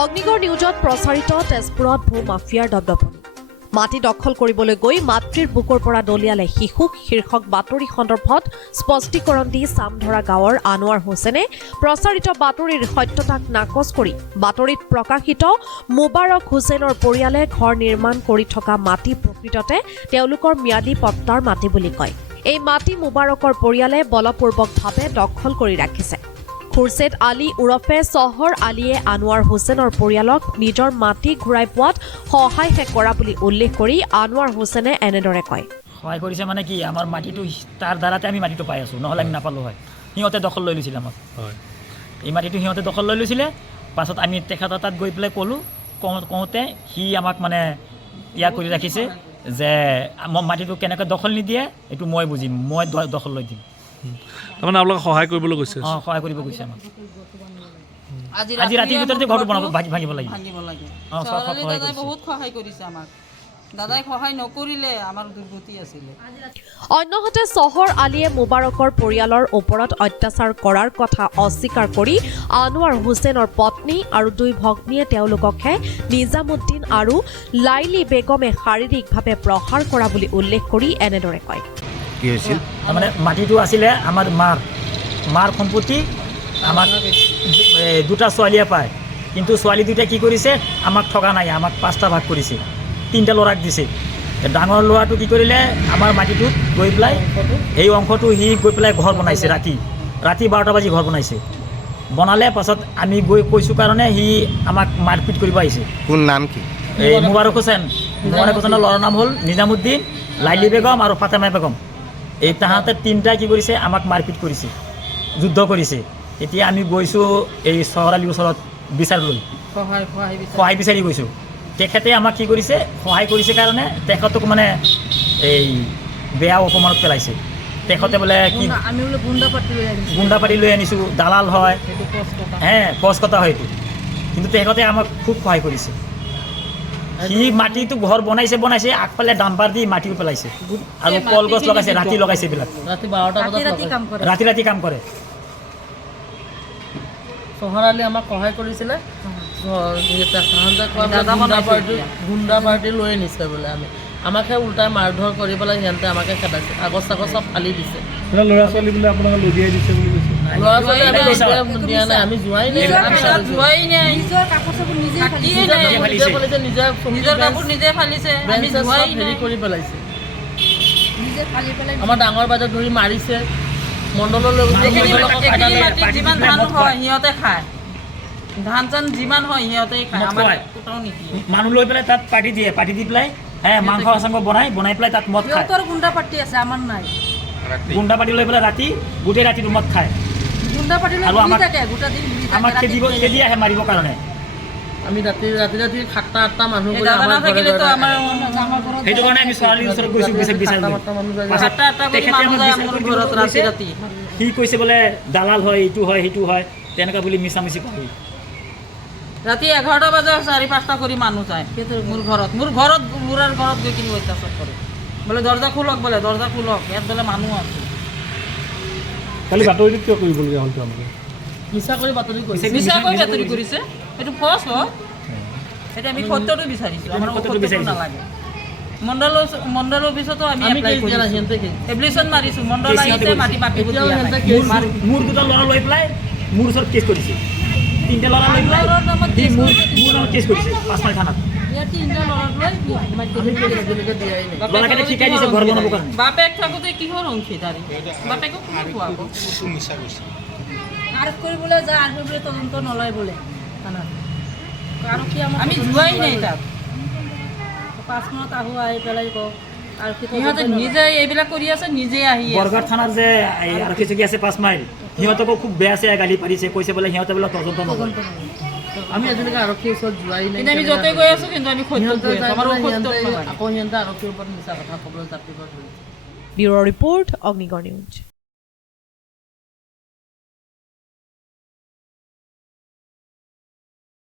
অগ্নিগড় নিউজত প্ৰচাৰিত তেজপুৰত ভূ মাফিয়াৰ দপদপনি মাটি দখল কৰিবলৈ গৈ মাতৃৰ বুকৰ পৰা দলিয়ালে শিশুক শীৰ্ষক বাতৰি সন্দৰ্ভত স্পষ্টীকৰণ দি চামধৰা গাঁৱৰ আনোৱাৰ হুছেইনে প্ৰচাৰিত বাতৰিৰ সত্যতাক নাকচ কৰি বাতৰিত প্ৰকাশিত মুবাৰক হুছেইনৰ পৰিয়ালে ঘৰ নিৰ্মাণ কৰি থকা মাটি প্ৰকৃততে তেওঁলোকৰ ম্যাদী পট্টাৰ মাটি বুলি কয়। এই মাটি মুবাৰকৰ পৰিয়ালে বলপূৰ্বকভাৱে দখল কৰি ৰাখিছে। খুৰছেদ আলী উৰফে চহৰ আলীয়ে আনোৱাৰ হুছেইনৰ পৰিয়ালক নিজৰ মাটি ঘূৰাই পোৱাত সহায়হে কৰা বুলি উল্লেখ কৰি আনোৱাৰ হুছেইনে এনেদৰে কয়। সহায় কৰিছে মানে কি, আমাৰ মাটিটো তাৰ দ্বাৰাতে আমি মাটিটো পাই আছোঁ, নহ'লে আমি নাপালোঁ হয়। সিহঁতে দখল লৈ লৈছিলে আমাক। এই মাটিটো সিহঁতে দখল লৈ লৈছিলে। পাছত আমি তেখেতৰ তাত গৈ পেলাই কওঁতে সি আমাক মানে ইয়াক কৰি ৰাখিছে যে মই মাটিটো কেনেকৈ দখল নিদিয়ে এইটো মই বুজিম, মই দখল লৈ দিম। তাৰমানে আপোনালোকে সহায় কৰিবলৈ গৈছে? অঁ, সহায় কৰিব গৈছে আমাক। আজি ৰাতিৰ ভিতৰতে ঘৰটো বনাব ভাঙিব লাগিব। অঁ, বহুত সহায় কৰিছে আমাক। দাদাই সহায় নকৰিলে আমাৰ দুৰ্গতি আছিলে। অন্যহাতে চহৰ আলীয়ে মুবাৰকৰ পৰিয়ালৰ ওপৰত অত্যাচাৰ কৰাৰ কথা অস্বীকাৰ কৰি আনোৱাৰ হুছেইনৰ পত্নী আৰু দুই ভগ্নীয়ে তেওঁলোককহে নিজামুদ্দিন আৰু লাইলি বেগমে শাৰীৰিকভাৱে প্ৰহাৰ কৰা বুলি উল্লেখ কৰি এনেদৰে কয়। কি হৈছিল? তাৰমানে মাটিটো আছিলে আমাৰ মাৰ সম্পত্তি। আমাক দুটা ছোৱালীয়ে পায়, কিন্তু ছোৱালী দুটাই কি কৰিছে, আমাক ঠগা নাই, আমাক 5টা ভাগ কৰিছে, 3টা ল'ৰাক দিছে। ডাঙৰ ল'ৰাটো কি কৰিলে, আমাৰ মাটিটোত গৈ পেলাই এই অংশটো সি গৈ পেলাই ঘৰ বনাইছে। ৰাতি 12টা বাজি ঘৰ বনাইছে। বনালে পাছত আমি গৈ কৈছোঁ কাৰণে সি আমাক মাৰপিট কৰিব আহিছে। কোন নাম কি? এই মুবাৰক হুছেইন। মুবাৰক হুছেইনৰ ল'ৰাৰ নাম হ'ল নিজামুদ্দিন, লাইলি বেগম আৰু ফাতেমা বেগম। এই তাহাঁতে 3টাই কি কৰিছে, আমাক মাৰপিট কৰিছে, যুদ্ধ কৰিছে। এতিয়া আমি গৈছোঁ এই চহৰ আলীৰ ওচৰত বিচাৰলৈ, সহায় বিচাৰি গৈছোঁ। তেখেতে আমাক কি কৰিছে, সহায় কৰিছে কাৰণে তেখেতক মানে এই বেয়া অপমানত পেলাইছে। তেখেতে বোলে কি গুণ্ডা পাতি লৈ আনিছোঁ, দালাল হয়, কচ কথা হয়তো। কিন্তু তেখেতে আমাক খুব সহায় কৰিছে। সি মাটিটো ঘৰ বনাইছে, আগফালে ডাম্পাৰ দি মাটিও পেলাইছে আৰু কলগছ লগাইছে, ৰাতি লগাইছে। এইবিলাক ৰাতি কাম কৰে। চহৰ আলী আমাক সহায় কৰিছিলে। গুণ্ডা পাৰ্টি লৈ আনিছে বোলে। আমাকহে উল্টাই মাৰধৰ কৰি পেলাই সিহঁতে আমাকে খেদাইছে, কাগজ চাগজ চব ফালি দিছে। ল'ৰা ছোৱালী বোলে আপোনালোকে লদিয়াই দিছে বুলি কৈছে? ল'ৰা ছোৱালী দিয়া নাই, আমি যোৱাই নাই। নিজৰ কাপোৰ চাপোৰ নিজে ফালিছে, হেৰি কৰি পেলাইছে। আমাৰ ডাঙৰ বাজেট ধৰি মাৰিছে। মণ্ডললৈ যিমান ধান হয় সিহঁতে খায়, ধান চান যিমান হয় সিহঁতেই খায়। মানুহ লৈ পেলাই তাত পাৰ্টি দি পেলাই মাংস চাংস বনাই পেলাই তাত মদ খায়। গুণ্ডা পাৰ্টি আছে, আমাৰ নাই। গুণ্ডা পাৰ্টি লৈ পেলাই গোটেই ৰাতিটো মদ খায় আৰু আমাক খেদি আহে মাৰিবৰ কাৰণে। আমি ৰাতি 7টা-8টা মানুহ সেইটো কাৰণে আমি ছোৱালীৰ ওচৰত গৈছোঁ বিচাৰিবলৈ। সি কৈছে বোলে দালাল হয়, এইটো হয় সেইটো হয়, তেনেকুৱা বুলি মিছামিছি পাৰি। ৰাতি 11টা বজাত 4-5টা কৰি মানুহ যায় মোৰ ঘৰত গৈ কিনি অত্যাচাৰ কৰে। বোলে দৰ্জা খোলক, ইয়াত বোলে মানুহ আছে। কালি বাতৰিটো কিয় কৰিবলগীয়া হ'ল? তেওঁলোকে মিছা কৰি বাতৰি কৰিছে। এইটো ফৰ্চ হয়। এতিয়া আমি সত্যটো বিচাৰিছোঁ, আমাৰ সত্যটো নালাগে। মণ্ডল অফিচতো আমি এপ্লিকেশ্যন মাৰিছোঁ। মণ্ডল আহিছে, মাটি মোৰ দুটা ল'ৰা লৈ পেলাই মোৰ ওচৰত কেছ কৰিছে। 3টা ল'ৰা লৈ পেলাই মোৰ নামত কেছ কৰিছে 5 মাইল থানাত। ল'ৰাকেইটা শিকাই দিছে ঘৰ বনাবৰ কাৰণে। বাপেক থাকোঁতে কিহৰ অংশীদাৰী? বাপেকক কোনে খুৱাব? আৰেষ্ট কৰিবলৈ যায়, আৰেষ্ট কৰিবলৈ তদন্ত নলয় বোলে। আমি যোৱাই নাই তাত। 5 মাহত আহি পেলাই কওক সিহঁতে নিজে এইবিলাক কৰি আছে, নিজে আহি বৰগাঁও থানাৰ যে আৰক্ষী চকী আছে 5 মাইল, সিহঁতকো খুব বেয়া গালি পাৰিছে, কৈছে বোলে সিহঁতে বোলে তদন্ত নকৰে। আমি আজিলৈকে আৰক্ষীৰ ওচৰত যোৱাই নাই। আমি য'তে গৈ আছোঁ, কিন্তু আমি আকৌ সিহঁতে আৰক্ষীৰ ওপৰত মিছা কথা ক'বলৈ জাতিব ধৰিছে। Bureau report, Agnigarh news.